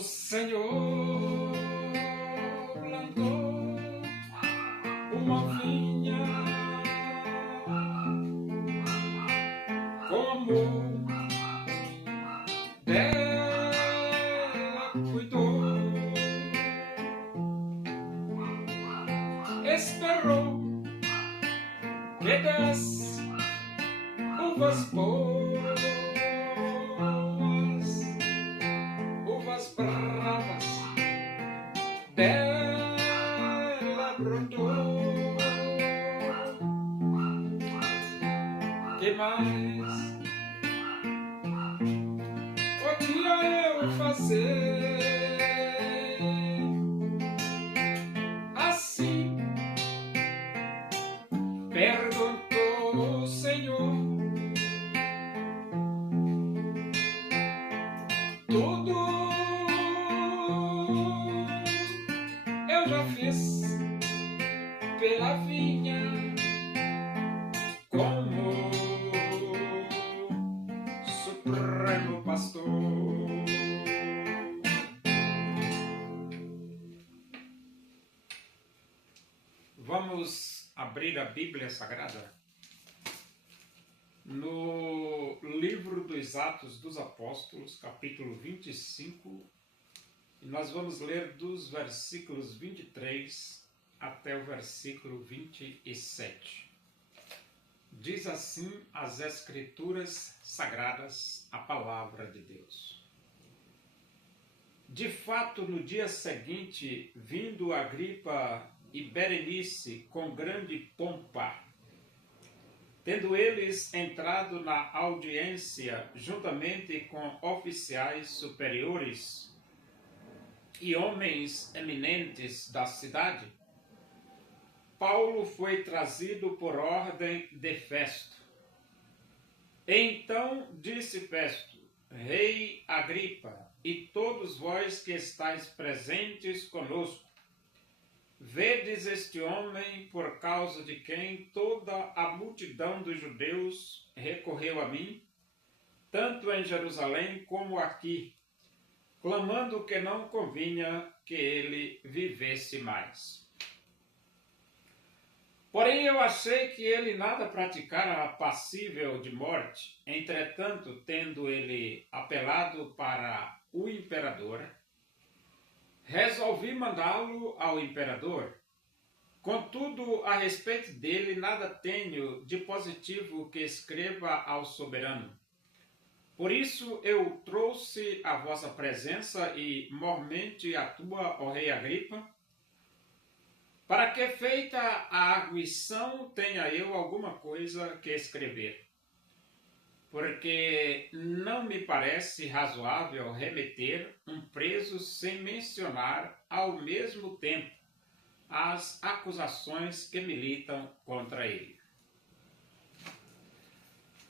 Senhor plantou uma vinha como dela cuidou, esperou que das uvas boas, uvas bravas dela brotou. Que mais podia eu fazer? Assim perguntou o Senhor. Tudo eu já fiz pela vinha, como Supremo Pastor. Vamos abrir a Bíblia Sagrada no livro dos Atos dos Apóstolos, capítulo 25, e nós vamos ler dos versículos 23 até o versículo 27. Diz assim as Escrituras Sagradas, a Palavra de Deus. De fato, no dia seguinte, vindo Agripa e Berenice com grande pompa, tendo eles entrado na audiência juntamente com oficiais superiores e homens eminentes da cidade, Paulo foi trazido por ordem de Festo. Então disse Festo: Rei Agripa, e todos vós que estáis presentes conosco, vedes este homem por causa de quem toda a multidão dos judeus recorreu a mim, tanto em Jerusalém como aqui, clamando que não convinha que ele vivesse mais. Porém eu achei que ele nada praticara passível de morte. Entretanto, tendo ele apelado para o imperador, resolvi mandá-lo ao imperador. Contudo, a respeito dele, nada tenho de positivo que escreva ao soberano. Por isso eu trouxe à vossa presença e mormente a tua, ó rei Agripa, para que, feita a arguição, tenha eu alguma coisa que escrever. Porque não me parece razoável remeter um preso sem mencionar ao mesmo tempo as acusações que militam contra ele.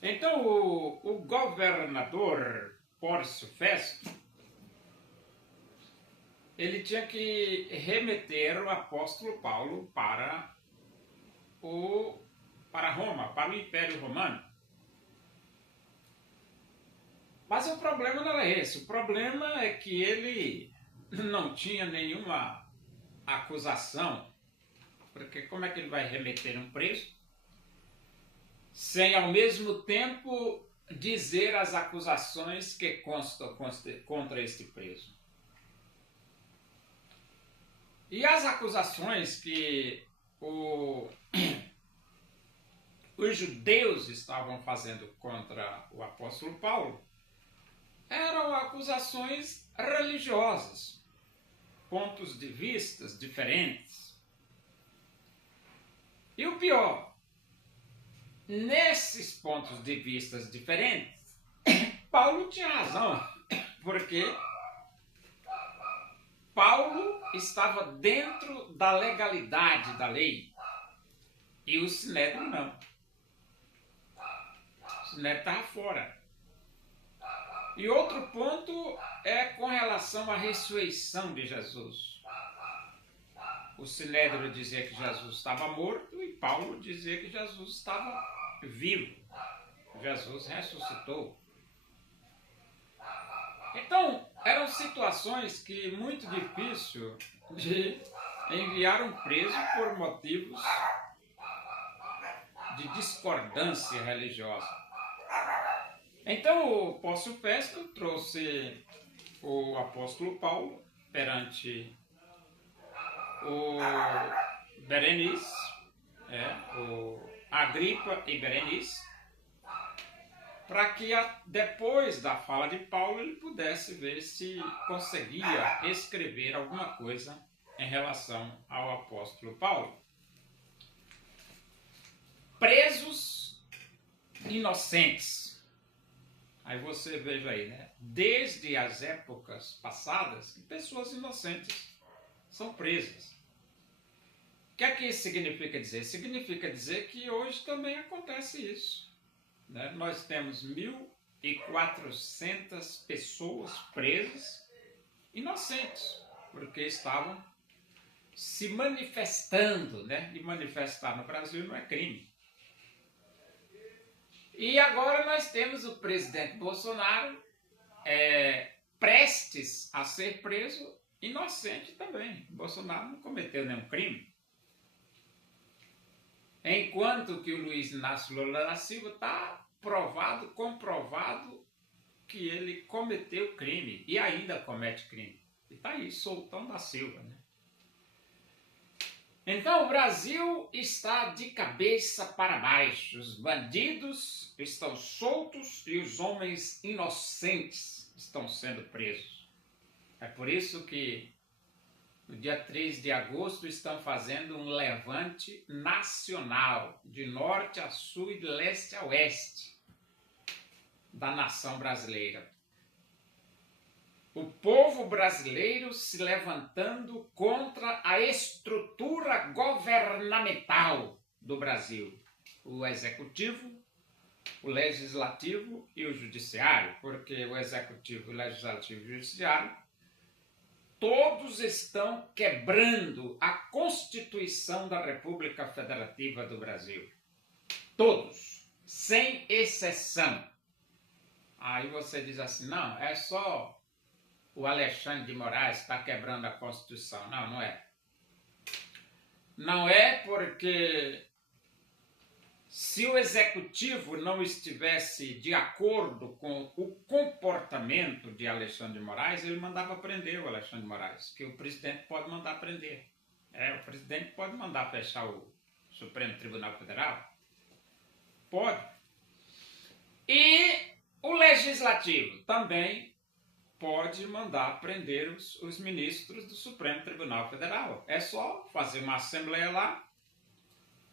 Então o governador Pórcio Festo, ele tinha que remeter o apóstolo Paulo para Roma, para o Império Romano. Mas o problema não era esse. O problema é que ele não tinha nenhuma acusação. Porque como é que ele vai remeter um preso sem ao mesmo tempo dizer as acusações que constam contra este preso? E as acusações que os judeus estavam fazendo contra o apóstolo Paulo eram acusações religiosas, pontos de vista diferentes. E o pior, nesses pontos de vista diferentes, Paulo tinha razão, porque Paulo estava dentro da legalidade da lei e o Sinédrio não. O Sinédrio estava fora. E outro ponto é com relação à ressurreição de Jesus. O Sinédrio dizia que Jesus estava morto e Paulo dizia que Jesus estava vivo. Jesus ressuscitou. Então, eram situações que muito difícil de enviar um preso por motivos de discordância religiosa. Então o apóstolo Festo trouxe o apóstolo Paulo perante o Berenice, o Agripa e Berenice, para que depois da fala de Paulo ele pudesse ver se conseguia escrever alguma coisa em relação ao apóstolo Paulo. Presos inocentes. Aí você veja aí, né? Desde as épocas passadas, que pessoas inocentes são presas. O que é que isso significa dizer? Significa dizer que hoje também acontece isso. Né? Nós temos 1.400 pessoas presas, inocentes, porque estavam se manifestando, né? E manifestar no Brasil não é crime. E agora nós temos o presidente Bolsonaro prestes a ser preso, inocente também. Bolsonaro não cometeu nenhum crime. Enquanto que o Luiz Inácio Lula da Silva está comprovado que ele cometeu crime e ainda comete crime. E está aí, soltão da Silva, né? Então o Brasil está de cabeça para baixo. Os bandidos estão soltos e os homens inocentes estão sendo presos. É por isso que no dia 3 de agosto estão fazendo um levante nacional, de norte a sul e de leste a oeste da nação brasileira. O povo brasileiro se levantando contra a estrutura governamental do Brasil. O executivo, o legislativo e o judiciário, porque o executivo, o legislativo e o judiciário, todos estão quebrando a Constituição da República Federativa do Brasil. Todos, sem exceção. Aí você diz assim, não, é só o Alexandre de Moraes está quebrando a Constituição. Não, não é. Não é porque se o Executivo não estivesse de acordo com o comportamento de Alexandre de Moraes, ele mandava prender o Alexandre de Moraes, que o presidente pode mandar prender. O presidente pode mandar fechar o Supremo Tribunal Federal. Pode. E o Legislativo também pode mandar prender os ministros do Supremo Tribunal Federal. É só fazer uma assembleia lá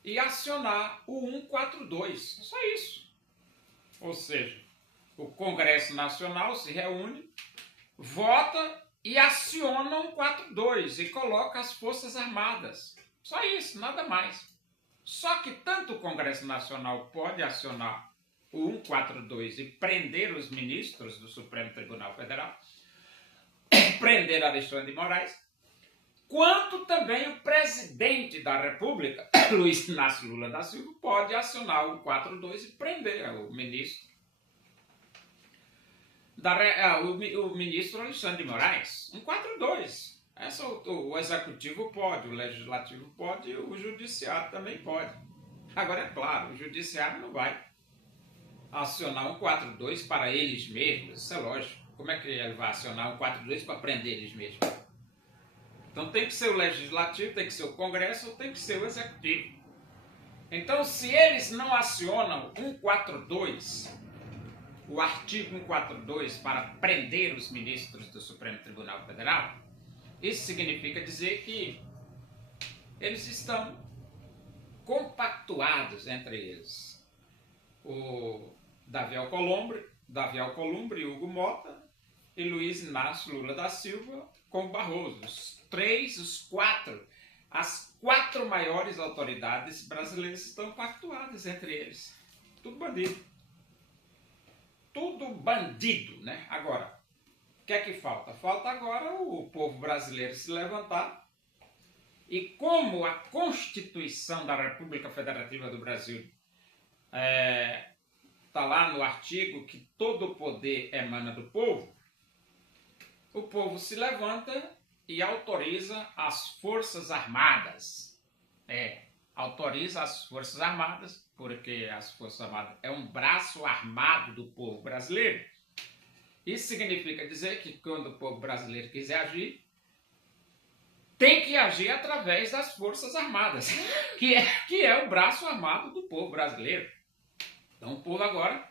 e acionar o 142. Só isso. Ou seja, o Congresso Nacional se reúne, vota e aciona o 142 e coloca as Forças Armadas. Só isso, nada mais. Só que tanto o Congresso Nacional pode acionar o 142 e prender os ministros do Supremo Tribunal Federal, prender Alexandre de Moraes, quanto também o presidente da República, Luiz Inácio Lula da Silva, pode acionar o 142 e prender o ministro o ministro Alexandre de Moraes. 142. O executivo pode, o legislativo pode, o judiciário também pode. Agora, é claro, o judiciário não vai acionar 142 para eles mesmos, isso é lógico. Como é que ele vai acionar 142 para prender eles mesmos? Então tem que ser o legislativo, tem que ser o Congresso, ou tem que ser o executivo. Então, se eles não acionam 142, o artigo 142 para prender os ministros do Supremo Tribunal Federal, isso significa dizer que eles estão compactuados entre eles. O Davi Alcolumbre, Hugo Mota e Luiz Inácio Lula da Silva com Barroso. As quatro maiores autoridades brasileiras estão pactuadas entre eles. Tudo bandido. Tudo bandido, né? Agora, o que é que falta? Falta agora o povo brasileiro se levantar e como a Constituição da República Federativa do Brasil está lá no artigo que todo o poder emana do povo, o povo se levanta e autoriza as Forças Armadas. Autoriza as Forças Armadas, porque as Forças Armadas é um braço armado do povo brasileiro. Isso significa dizer que quando o povo brasileiro quiser agir, tem que agir através das Forças Armadas, que é o braço armado do povo brasileiro. Então o povo agora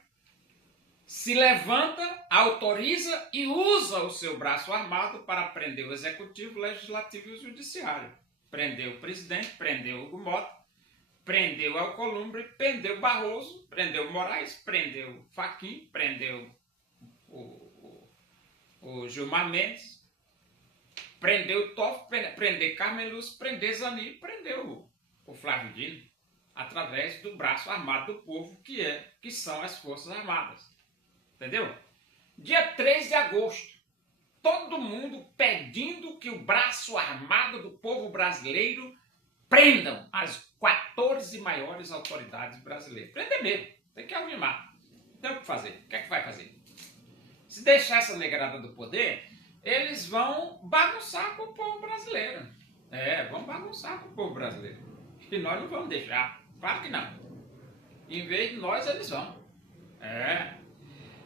se levanta, autoriza e usa o seu braço armado para prender o Executivo, o Legislativo e o Judiciário. Prendeu o presidente, prendeu o Hugo Mota, prendeu o Alcolumbre, prendeu o Barroso, prendeu o Moraes, prendeu o Fachin, prendeu o Gilmar Mendes, prendeu o Toff, prendeu Carmen Lúcia, prendeu Zani, prendeu o Flávio Dino, através do braço armado do povo, que são as Forças Armadas. Entendeu? Dia 3 de agosto, todo mundo pedindo que o braço armado do povo brasileiro prendam as 14 maiores autoridades brasileiras. Prender mesmo, tem que algemar. Tem o que fazer. O que é que vai fazer? Se deixar essa negrada do poder, eles vão bagunçar com o povo brasileiro. Vão bagunçar com o povo brasileiro. E nós não vamos deixar. Claro que não. Em vez de nós, eles vão.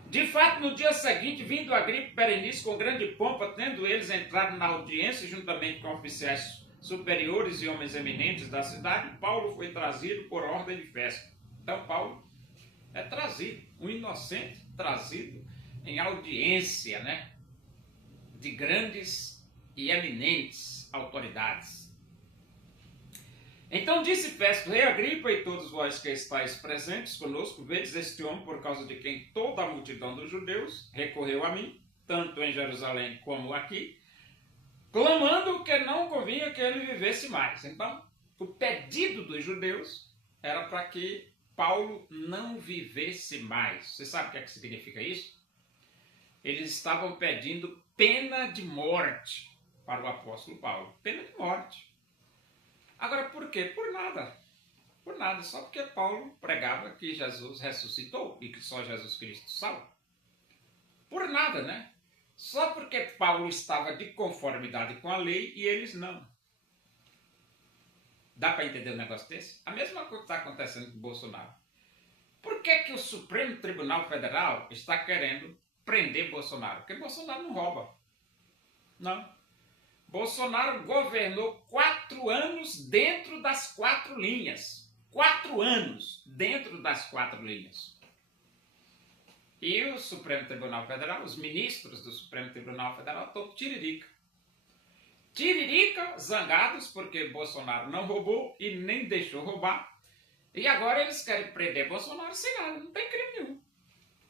De fato, no dia seguinte, vindo Agripa e Berenice com grande pompa, tendo eles entrado na audiência, juntamente com oficiais superiores e homens eminentes da cidade, Paulo foi trazido por ordem de festa. Então, Paulo é trazido, um inocente trazido em audiência, né, de grandes e eminentes autoridades. Então disse Festo, rei Agripa e todos vós que estáis presentes conosco, vedes este homem por causa de quem toda a multidão dos judeus recorreu a mim, tanto em Jerusalém como aqui, clamando que não convinha que ele vivesse mais. Então, o pedido dos judeus era para que Paulo não vivesse mais. Você sabe o que é que significa isso? Eles estavam pedindo pena de morte para o apóstolo Paulo. Pena de morte. Agora, por quê? Por nada. Por nada. Só porque Paulo pregava que Jesus ressuscitou e que só Jesus Cristo salva. Por nada, né? Só porque Paulo estava de conformidade com a lei e eles não. Dá para entender um negócio desse? A mesma coisa que está acontecendo com o Bolsonaro. Por que o Supremo Tribunal Federal está querendo prender Bolsonaro? Porque Bolsonaro não rouba. Não. Bolsonaro governou 4 anos dentro das 4 linhas. 4 anos dentro das 4 linhas. E o Supremo Tribunal Federal, os ministros do Supremo Tribunal Federal, estão tiririca. Tiririca, zangados, porque Bolsonaro não roubou e nem deixou roubar. E agora eles querem prender Bolsonaro sem nada, não tem crime nenhum.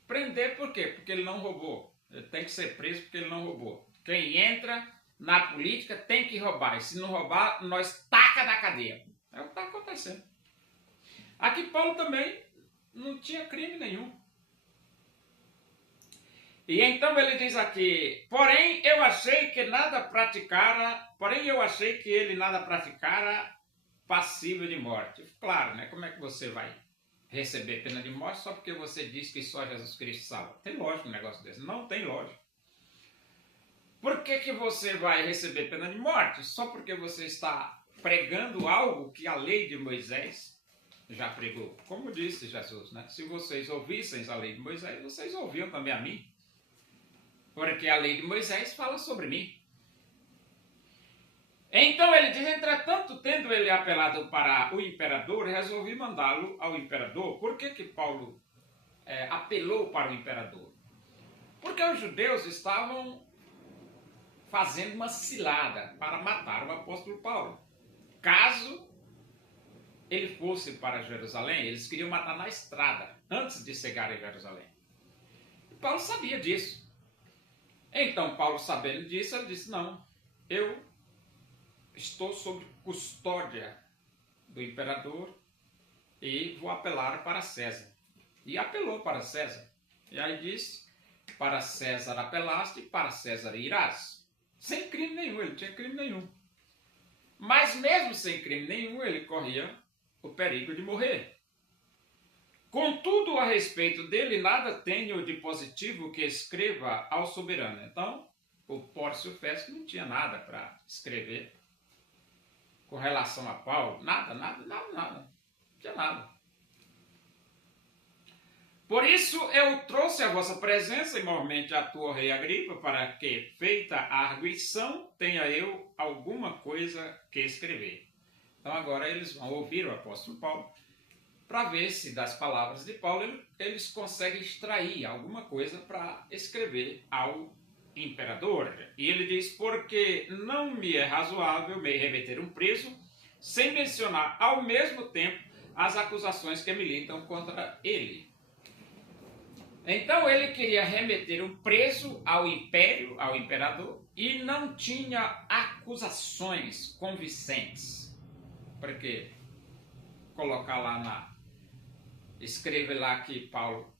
Prender por quê? Porque ele não roubou. Ele tem que ser preso porque ele não roubou. Quem entra na política tem que roubar. E se não roubar, nós taca na cadeia. É o que está acontecendo. Aqui Paulo também não tinha crime nenhum. E então ele diz aqui, porém eu achei que ele nada praticara passível de morte. Claro, né? Como é que você vai receber pena de morte só porque você diz que só Jesus Cristo salva? Tem lógica um negócio desse? Não tem lógica. Por que você vai receber pena de morte? Só porque você está pregando algo que a lei de Moisés já pregou. Como disse Jesus, né? Se vocês ouvissem a lei de Moisés, vocês ouviam também a mim. Porque a lei de Moisés fala sobre mim. Então ele diz, entretanto, tendo ele apelado para o imperador, resolvi mandá-lo ao imperador. Por que Paulo apelou para o imperador? Porque os judeus estavam fazendo uma cilada para matar o apóstolo Paulo. Caso ele fosse para Jerusalém, eles queriam matar na estrada, antes de chegar em Jerusalém. E Paulo sabia disso. Então, Paulo, sabendo disso, ele disse, não, eu estou sob custódia do imperador e vou apelar para César. E apelou para César. E aí disse, para César apelaste, para César irás. Sem crime nenhum, ele não tinha crime nenhum. Mas mesmo sem crime nenhum, ele corria o perigo de morrer. Contudo, a respeito dele, nada tenho de positivo que escreva ao soberano. Então, Pórcio Festo não tinha nada para escrever com relação a Paulo. Nada. Não tinha nada. Por isso eu trouxe a vossa presença, igualmente a tua, rei Agripa, para que, feita a arguição, tenha eu alguma coisa que escrever. Então agora eles vão ouvir o apóstolo Paulo, para ver se das palavras de Paulo eles conseguem extrair alguma coisa para escrever ao imperador. E ele diz: porque não me é razoável me remeter um preso, sem mencionar ao mesmo tempo as acusações que militam contra ele. Então ele queria remeter um preso ao império, ao imperador, e não tinha acusações convincentes. Porque colocar lá escreve lá que Paulo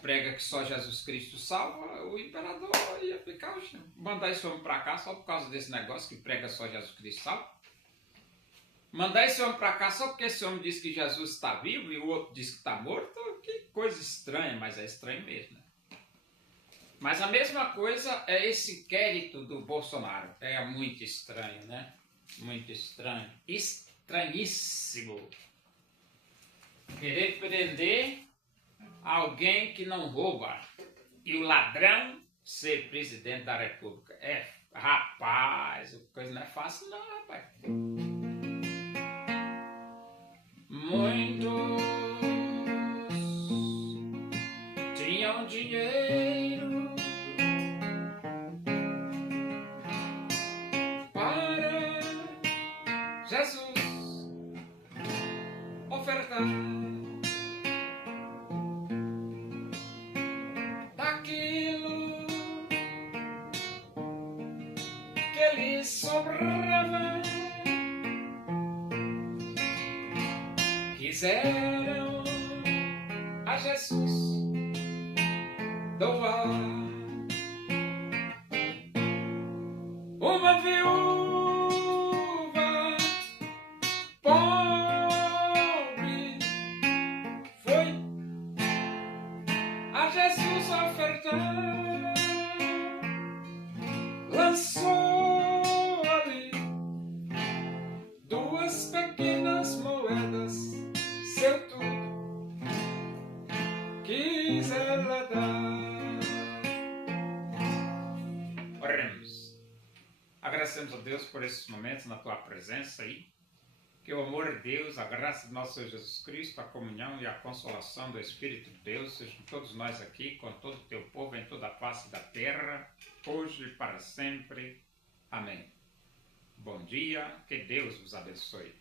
prega que só Jesus Cristo salva, o imperador ia ficar, mandar esse homem para cá só por causa desse negócio que prega só Jesus Cristo salva. Mandar esse homem para cá só porque esse homem diz que Jesus está vivo e o outro diz que está morto. Que coisa estranha, mas é estranho mesmo. Né? Mas a mesma coisa é esse inquérito do Bolsonaro. É muito estranho, né? Muito estranho. Estranhíssimo. Querer prender alguém que não rouba e o ladrão ser presidente da República. Rapaz, a coisa não é fácil não, rapaz. Muitos tinham dinheiro para Jesus ofertar daquilo que lhes sobrava. Quiseram a Jesus doar. Uma viúva pobre foi a Jesus ofertar, lançou ali 2 pequenas moedas, seu tudo quis ela dar. Oremos. Agradecemos a Deus por esses momentos na tua presença aí. Que o amor de Deus, a graça de nosso Senhor Jesus Cristo, a comunhão e a consolação do Espírito de Deus sejam com todos nós aqui, com todo o teu povo em toda a face da terra, hoje e para sempre. Amém. Bom dia, que Deus vos abençoe.